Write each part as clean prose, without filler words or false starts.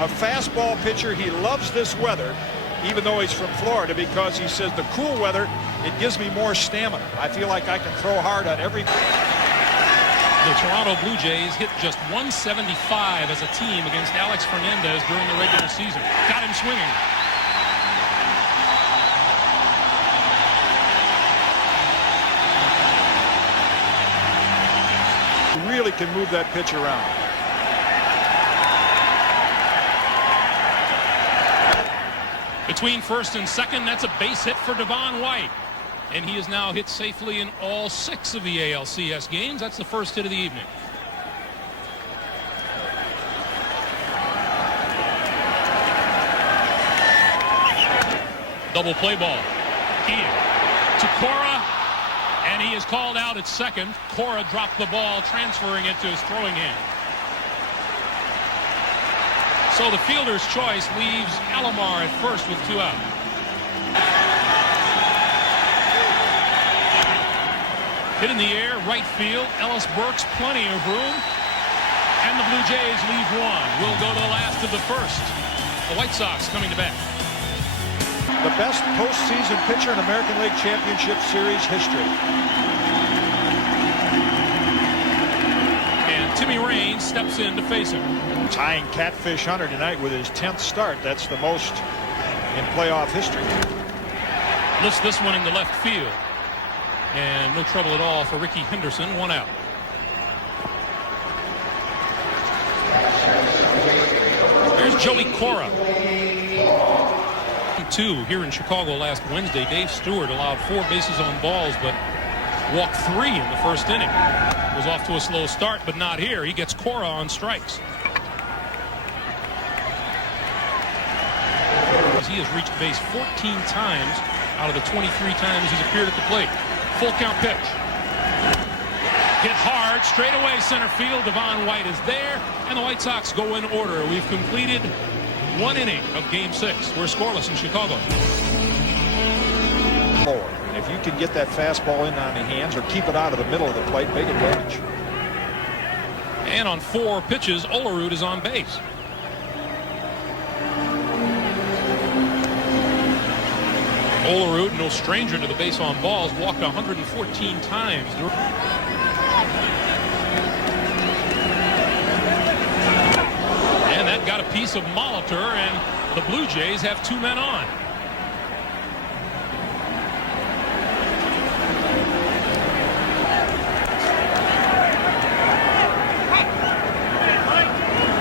a fastball pitcher. He loves this weather, even though he's from Florida, because he says the cool weather, it gives me more stamina. I feel like I can throw hard on every. The Toronto Blue Jays hit just 175 as a team against Alex Fernandez during the regular season. Got him swinging. Really can move that pitch around. Between first and second, that's a base hit for Devon White. And he has now hit safely in all 6 of the ALCS games. That's the first hit of the evening. Double play ball. Key to Cora. And he is called out at second. Cora dropped the ball, transferring it to his throwing hand. So the fielder's choice leaves Alomar at first with 2 out. Hit in the air, right field. Ellis Burks, plenty of room. And the Blue Jays leave 1. We'll go to the last of the first. The White Sox coming to bat. The best postseason pitcher in American League Championship Series history. And Timmy Raines steps in to face him. Tying Catfish Hunter tonight with his 10th start. That's the most in playoff history. Lifts this one into left field. And no trouble at all for Ricky Henderson. 1 out. There's Joey Cora. 2 here in Chicago last Wednesday. Dave Stewart allowed 4 bases on balls, but walked 3 in the first inning. Was off to a slow start, but not here. He gets Cora on strikes. He has reached base 14 times out of the 23 times he's appeared at the plate. Full count pitch. Hit hard, straight away center field. Devon White is there, and the White Sox go in order. We've completed 1 inning of Game 6. We're scoreless in Chicago. And if you can get that fastball in on the hands or keep it out of the middle of the plate, big advantage. And on 4 pitches, Olerud is on base. Olerud, no stranger to the base on balls, walked 114 times. And that got a piece of Molitor, and the Blue Jays have 2 men on.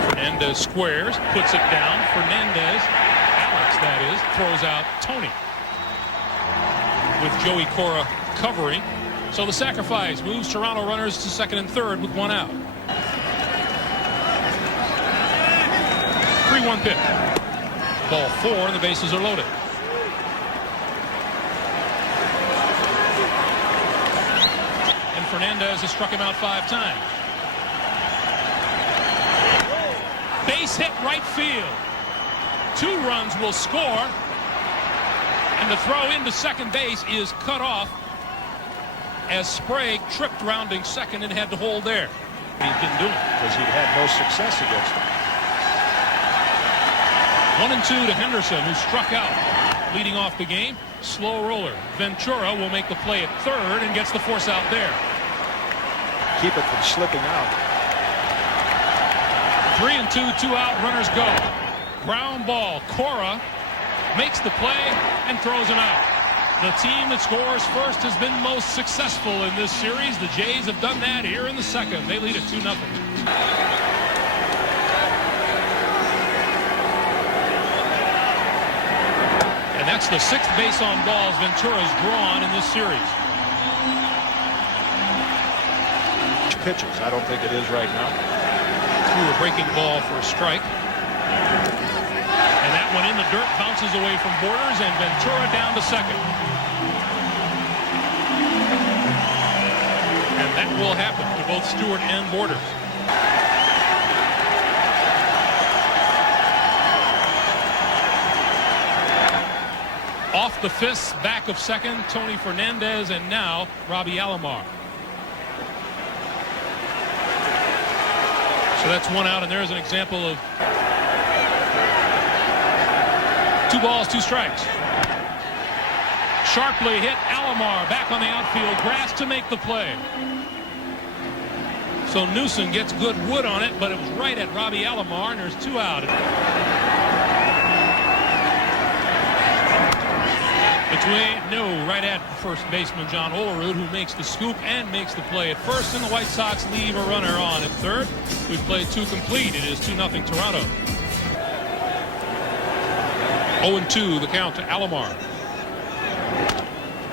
Fernandez squares, puts it down. Fernandez, Alex that is, throws out Tony. With Joey Cora covering. So the sacrifice moves Toronto runners to second and third with 1 out. 3-1 pitch. Ball 4 and the bases are loaded. And Fernandez has struck him out 5 times. Base hit right field. 2 runs will score. And the throw into second base is cut off as Sprague tripped rounding second and had to hold there. He didn't do it because he'd had no success against him. 1 and 2 to Henderson, who struck out. Leading off the game, slow roller. Ventura will make the play at third and gets the force out there. Keep it from slipping out. 3 and 2, 2 out, runners go. Ground ball, Cora makes the play and throws him out. The team that scores first has been most successful in this series. The Jays have done that here in the second. They lead at 2-0. And that's the 6th base on balls Ventura's drawn in this series. Pitches. I don't think it is right now. Threw a breaking ball for a strike. And that one in the dirt, bounces away from Borders, and Ventura down to second. And that will happen to both Stewart and Borders. Off the fists, back of second, Tony Fernandez, and now Robbie Alomar. So that's 1 out, and there's an example of 2 balls, 2 strikes. Sharply hit. Alomar back on the outfield grass to make the play. So Newsom gets good wood on it, but it was right at Robbie Alomar, and there's 2 out. Right at first baseman John Olerud, who makes the scoop and makes the play at first, and the White Sox leave a runner on at third. We've played 2 complete. It is 2-0 Toronto. 0-2 the count to Alomar.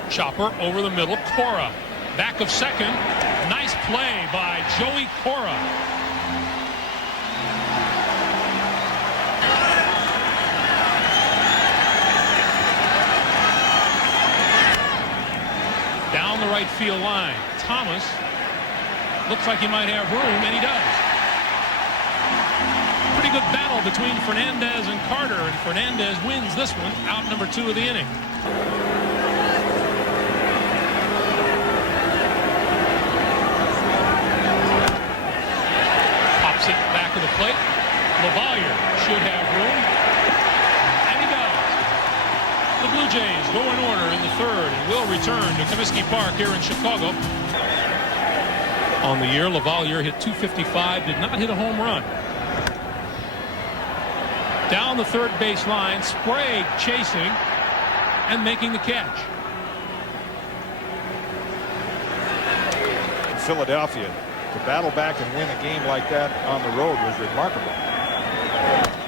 Chopper over the middle. Cora back of second. Nice play by Joey Cora. Down the right field line. Thomas looks like he might have room, and he does. Pretty good battle between Fernandez and Carter, and Fernandez wins this one, out number 2 of the inning. Pops it back to the plate. LaValliere should have room, and he does. The Blue Jays go in order in the third and will return to Comiskey Park here in Chicago. On the year, LaValliere hit .255, did not hit a home run. Down the third base line, Sprague chasing and making the catch. In Philadelphia, to battle back and win a game like that on the road was remarkable.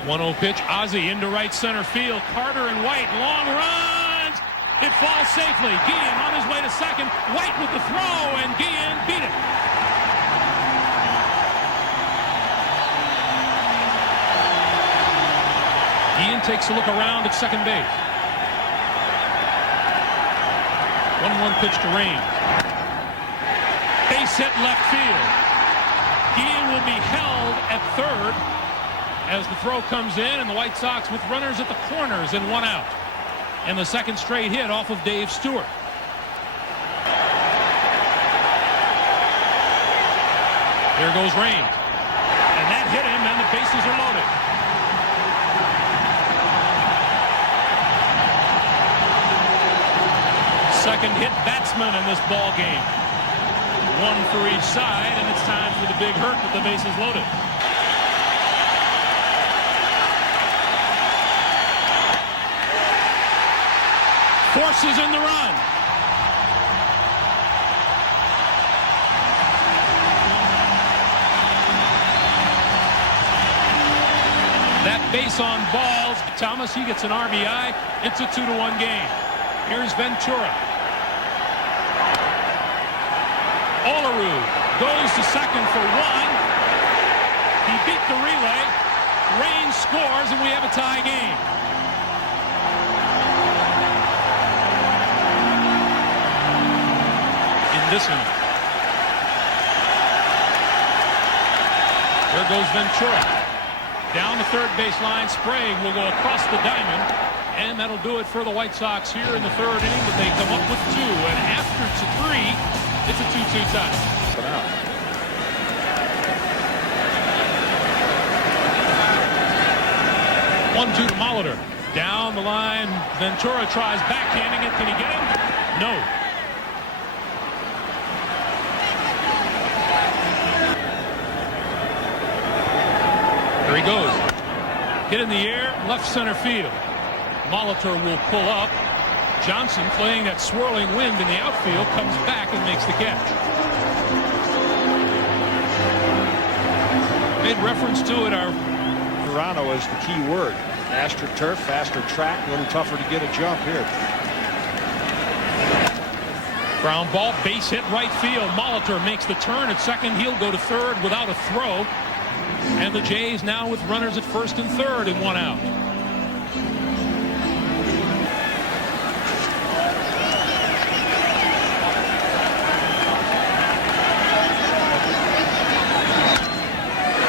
1-0 pitch. Ozzie into right center field. Carter and White, long runs. It falls safely. Guillen on his way to second. White with the throw, and Guillen beat it. Guillen takes a look around at second base. 1-1 pitch to Raines. Base hit left field. Guillen will be held at third as the throw comes in, and the White Sox with runners at the corners and 1 out. And the second straight hit off of Dave Stewart. There goes Raines. And that hit him, and the bases are loaded. Second hit batsman in this ball game. 1 for each side, and it's time for the big hurt with the bases loaded. Forces in the run. That base on balls. Thomas, he gets an RBI. It's a 2-1 game. Here's Ventura. Olerud goes to second for 1. He beat the relay. Raines scores, and we have a tie game. This one. There goes Ventura. Down the third base line. Sprague will go across the diamond, and that'll do it for the White Sox here in the third inning, but they come up with 2, and after 3, it's a 2-2 tie. So now. 1-2 to Molitor. Down the line. Ventura tries backhanding it. Can he get him? No. There he goes. Hit in the air, left center field. Molitor will pull up. Johnson, playing that swirling wind in the outfield, comes back and makes the catch. Made reference to it. Our Toronto is the key word. Faster turf, faster track, a little tougher to get a jump here. Ground ball, base hit right field. Molitor makes the turn at second. He'll go to third without a throw. And the Jays now with runners at first and third and 1 out.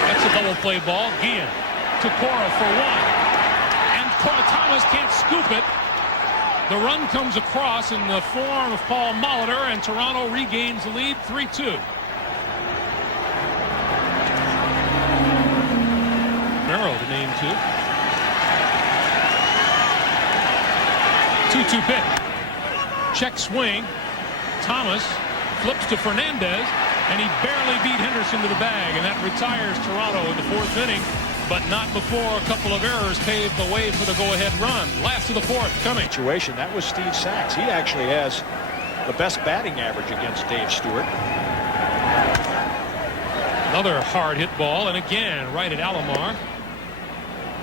That's a double play ball. Guillen to Cora for 1. And Cora Thomas can't scoop it. The run comes across in the form of Paul Molitor, and Toronto regains the lead 3-2. Merrill to name 2. 2-2 pitch. Check swing. Thomas flips to Fernandez, and he barely beat Henderson to the bag, and that retires Toronto in the 4th inning, but not before a couple of errors paved the way for the go-ahead run. Last of the 4th coming. Situation. That was Steve Sachs. He actually has the best batting average against Dave Stewart. Another hard hit ball, and again right at Alomar.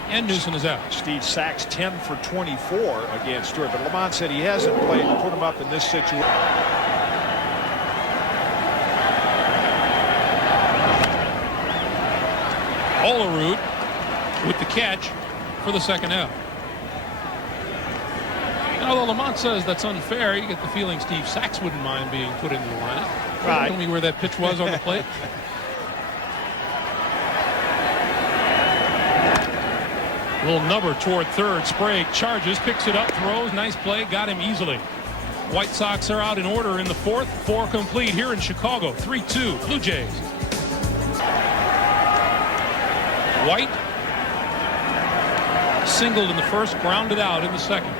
And Newsom is out. Steve Sachs 10 for 24 against Stewart, but Lamont said he hasn't played to put him up in this situation. Olerud with the catch for the 2nd out. And although Lamont says that's unfair, you get the feeling Steve Sachs wouldn't mind being put into the lineup. Right. Tell me where that pitch was on the plate. Little nubber toward third. Sprague charges, picks it up, throws. Nice play, got him easily. White Sox are out in order in the 4th. 4 complete here in Chicago. 3-2 Blue Jays. White singled in the 1st, grounded out in the 2nd.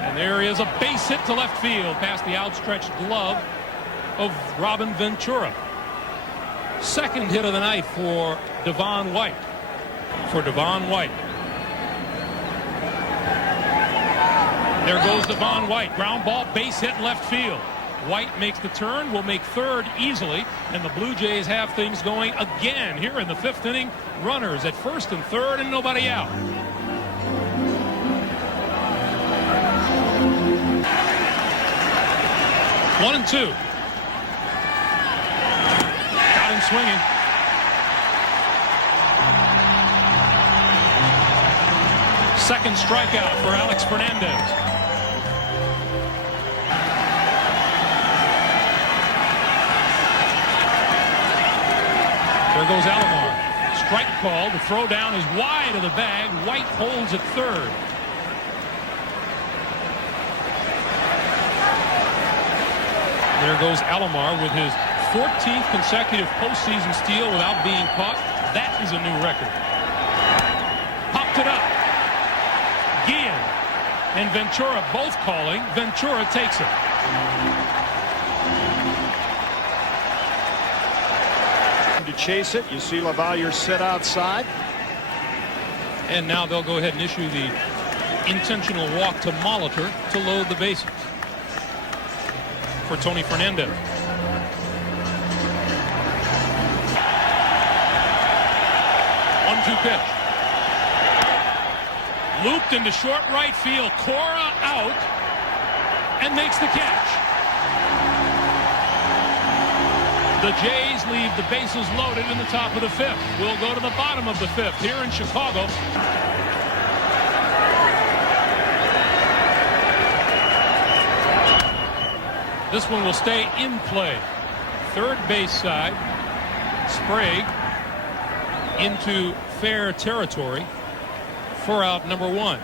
And there is a base hit to left field past the outstretched glove of Robin Ventura. 2nd hit of the night for Devon White. There goes Devon White. Ground ball, base hit left field. White makes the turn, will make 3rd easily, and the Blue Jays have things going again here in the 5th inning. Runners at 1st and 3rd and nobody out. One and 2. Got him swinging. Second strikeout for Alex Fernandez. There goes Alomar. Strike call. The throw down is wide of the bag. White holds at 3rd. There goes Alomar with his 14th consecutive postseason steal without being caught. That is a new record. Popped it up. Guillen and Ventura both calling. Ventura takes it. To chase it, you see LaValliere sit outside. And now they'll go ahead and issue the intentional walk to Molitor to load the bases for Tony Fernandez. One-two pitch. Looped into short right field. Cora out and makes the catch. The Jays leave the bases loaded in the top of the 5th. We'll go to the bottom of the 5th here in Chicago. This one will stay in play. Third base side. Sprague into fair territory for out number 1.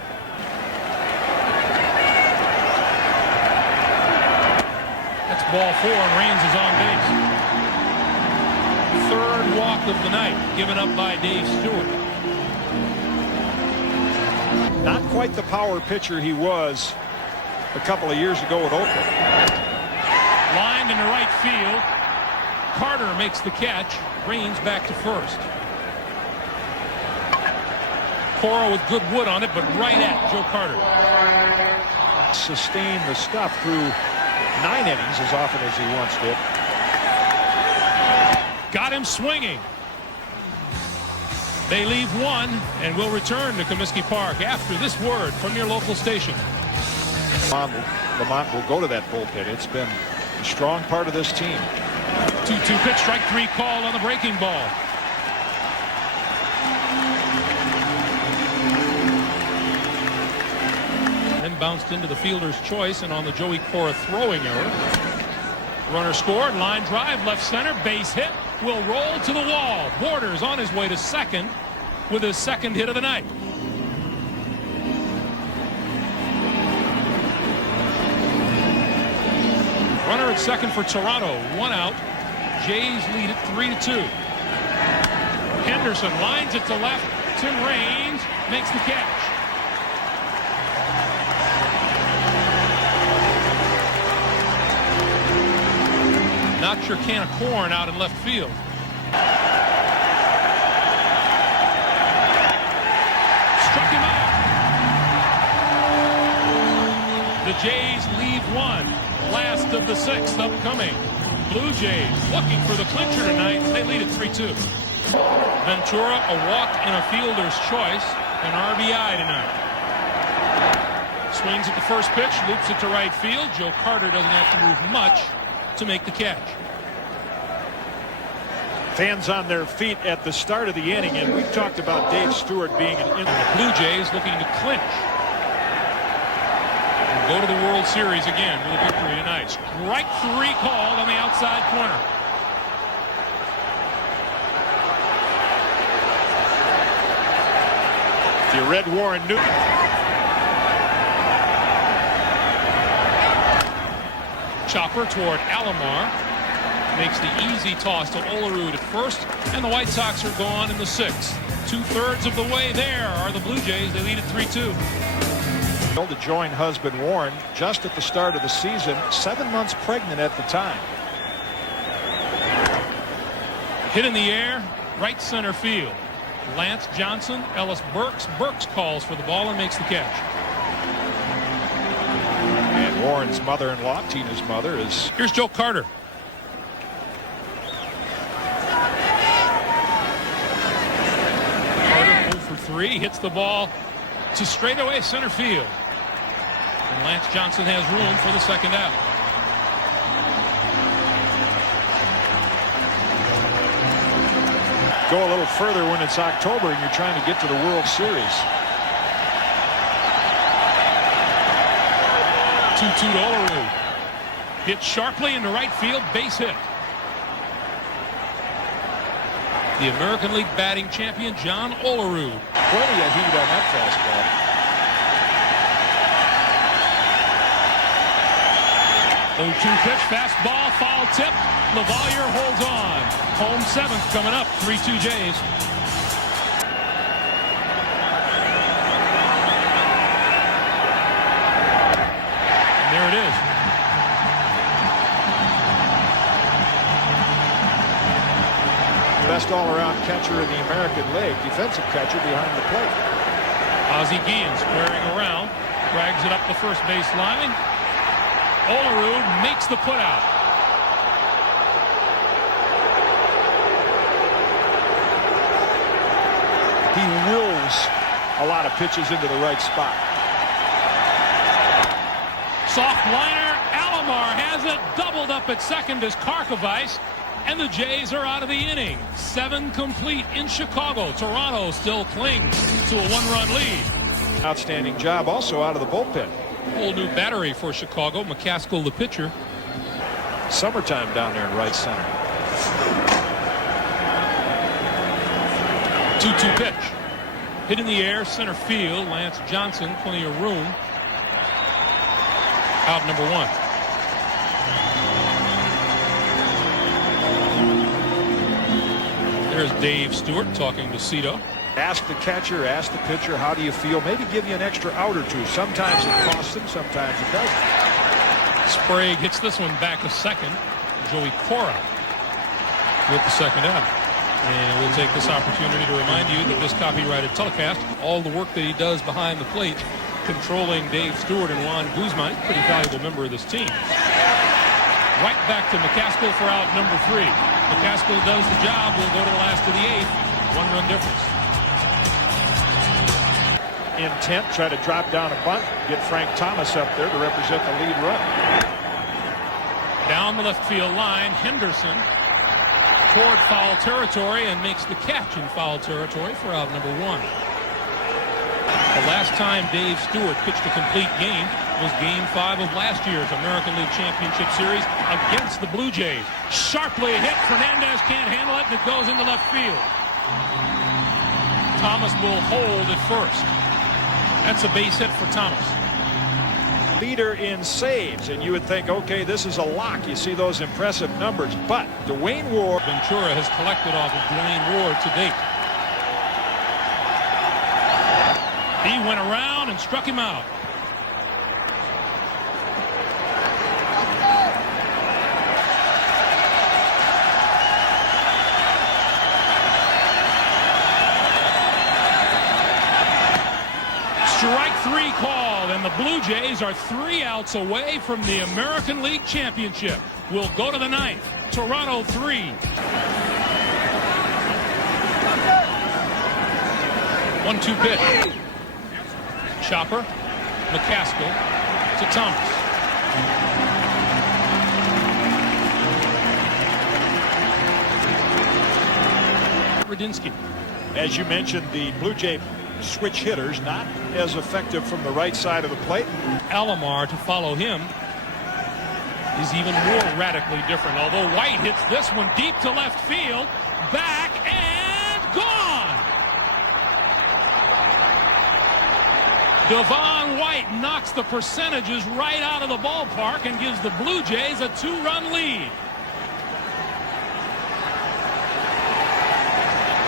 That's ball 4 and Raines is on base. 3rd walk of the night given up by Dave Stewart. Not quite the power pitcher he was a couple of years ago with Oakland. Lined into right field. Carter makes the catch. Raines back to 1st. Cora with good wood on it, but right at Joe Carter. Sustained the stuff through 9 innings as often as he once did. Got him swinging. They leave 1 and will return to Comiskey Park after this word from your local station. Lamont will go to that bullpen. It's been a strong part of this team. 2-2 pitch, strike 3 called on the breaking ball. Then bounced into the fielder's choice, and on the Joey Cora throwing error. Runner scored, line drive, left center, base hit, will roll to the wall. Borders on his way to 2nd with his 2nd hit of the night. Runner at 2nd for Toronto, 1 out. Jays lead it 3-2. Henderson lines it to left. Tim Raines makes the catch. miniature can of corn out in left field. Struck him out. The Jays leave one. Last of the sixth upcoming. Blue Jays looking for the clincher tonight. They lead at 3-2. Ventura, a walk and a fielder's choice. An RBI tonight. Swings at the first pitch, loops it to right field. Joe Carter doesn't have to move much to make the catch. Fans on their feet at the start of the inning, and we've talked about Dave Stewart being an The Blue Jays looking to clinch and go to the World Series again with a victory tonight. Strike three called on the outside corner. You read Warren Newton. Chopper toward Alomar. Makes the easy toss to Olerud at first, and the White Sox are gone in the sixth. 2/3 of the way there are the Blue Jays. They lead at 3-2. To join husband Warren just at the start of the season, 7 months pregnant at the time. Hit in the air, right center field. Lance Johnson, Ellis Burks. Burks calls for the ball and makes the catch. And Warren's mother-in-law, Tina's mother, is... Here's Joe Carter. Carter 0 for 3, hits the ball to straightaway center field. And Lance Johnson has room for the second out. Go a little further when it's October and you're trying to get to the World Series. 2-2 to Olerud. Hit sharply into right field, base hit. The American League batting champion, John Olerud. Plenty of heat on that fastball. 0-2 pitch, fastball, foul tip. Lavalier holds on. Home seventh coming up, 3-2 Jays. And there it is. Best all-around catcher in the American League, defensive catcher behind the plate. Ozzie Guillen squaring around, drags it up the first base line. Olerud makes the putout. He wills a lot of pitches into the right spot. Soft liner. Alomar has it. Doubled up at second is Karkovice. And the Jays are out of the inning. 7 complete in Chicago. Toronto still clings to a 1-run lead. Outstanding job also out of the bullpen. Whole new battery for Chicago. McCaskill the pitcher. Summertime down there in right center. 2-2 pitch. Hit in the air, center field. Lance Johnson, plenty of room. Out number 1. There's Dave Stewart talking to Cito. Ask the catcher, ask the pitcher, how do you feel? Maybe give you an extra out or two. Sometimes it costs them, sometimes it doesn't. Sprague hits this one back to second. Joey Cora with the second out. And we'll take this opportunity to remind you that this copyrighted telecast, all the work that he does behind the plate, controlling Dave Stewart and Juan Guzman, pretty valuable member of this team. Right back to McCaskill for out number 3. McCaskill does the job. We'll go to the last of the 8th. 1-run difference. Intent, try to drop down a bunt, get Frank Thomas up there to represent the lead run. Down the left field line, Henderson toward foul territory and makes the catch in foul territory for out number 1. The last time Dave Stewart pitched a complete game was Game 5 of last year's American League Championship Series against the Blue Jays. Sharply hit. Fernandez can't handle it, and it goes into left field. Thomas will hold at first. That's a base hit for Thomas. Leader in saves, and you would think, okay, this is a lock. You see those impressive numbers, but Dwayne Ward. Ventura has collected off of Dwayne Ward to date. He went around and struck him out. Strike three called, and the Blue Jays are 3 outs away from the American League Championship. We'll go to the ninth. Toronto 3. 1-2 pitch. Chopper. McCaskill to Thomas. Radinsky. As you mentioned, the Blue Jay switch hitters not as effective from the right side of the plate. Alomar to follow him is even more radically different. Although White hits this one deep to left field, back and gone. Devon White knocks the percentages right out of the ballpark and gives the Blue Jays a 2-run lead.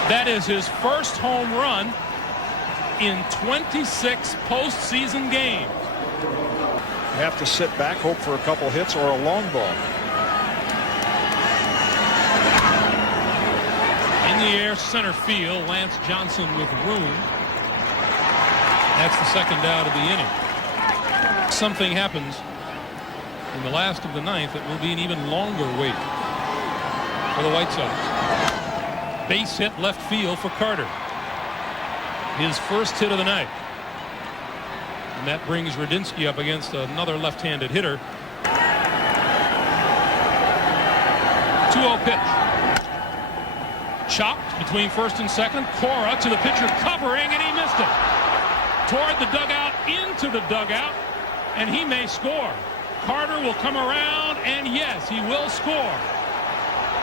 That is his first home run in 26 postseason games. You have to sit back, hope for a couple hits or a long ball. In the air, center field, Lance Johnson with room. That's the second out of the inning. Something happens in the last of the ninth. It will be an even longer wait for the White Sox. Base hit left field for Carter. His first hit of the night. And that brings Radinsky up against another left-handed hitter. 2-0 pitch. Chopped between first and second. Cora to the pitcher covering, and he missed it. Toward the dugout, into the dugout, and he may score. Carter will come around, and yes, he will score.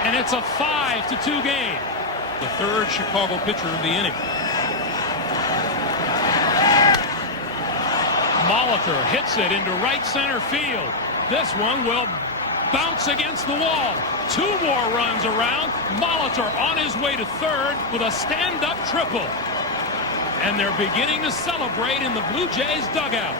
And it's a 5-2 game. The third Chicago pitcher of the inning. Molitor hits it into right center field. This one will bounce against the wall. 2 more runs around. Molitor on his way to third with a stand-up triple. And they're beginning to celebrate in the Blue Jays dugout.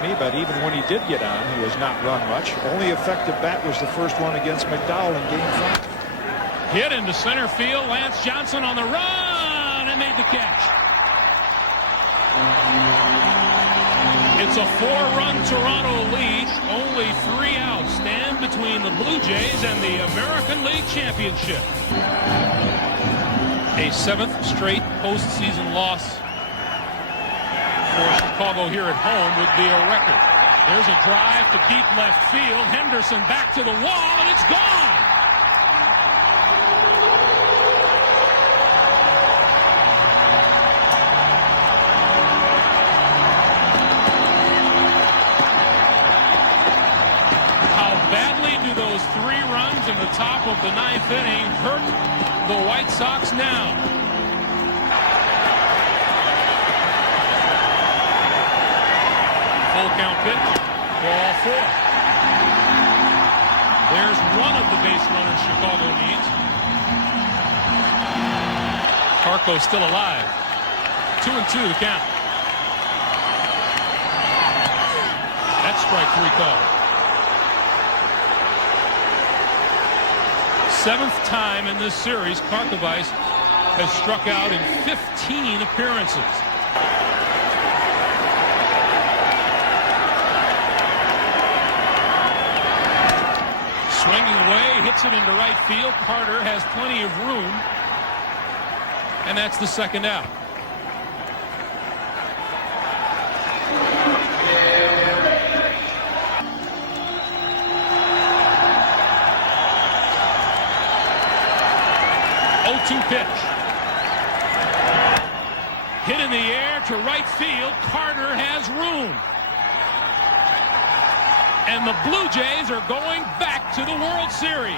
But even when he did get on, he has not run much. Only effective bat was the first one against McDowell in Game 5. Hit into center field. Lance Johnson on the run and made the catch. It's a 4-run Toronto lead. Only 3 outs stand between the Blue Jays and the American League Championship. A 7th straight postseason loss for Chicago here at home would be a record. There's a drive to deep left field. Henderson back to the wall, and it's gone. Those 3 runs in the top of the 9th inning hurt the White Sox now. Full count pitch, ball 4. There's one of the base runners Chicago needs. Carco still alive. 2-2 the count. That's strike 3 call. 7th time in this series, Karkovice has struck out in 15 appearances. Swinging away, hits it into right field. Carter has plenty of room, and that's the second out. Pitch. Hit in the air to right field. Carter has room. And the Blue Jays are going back to the World Series.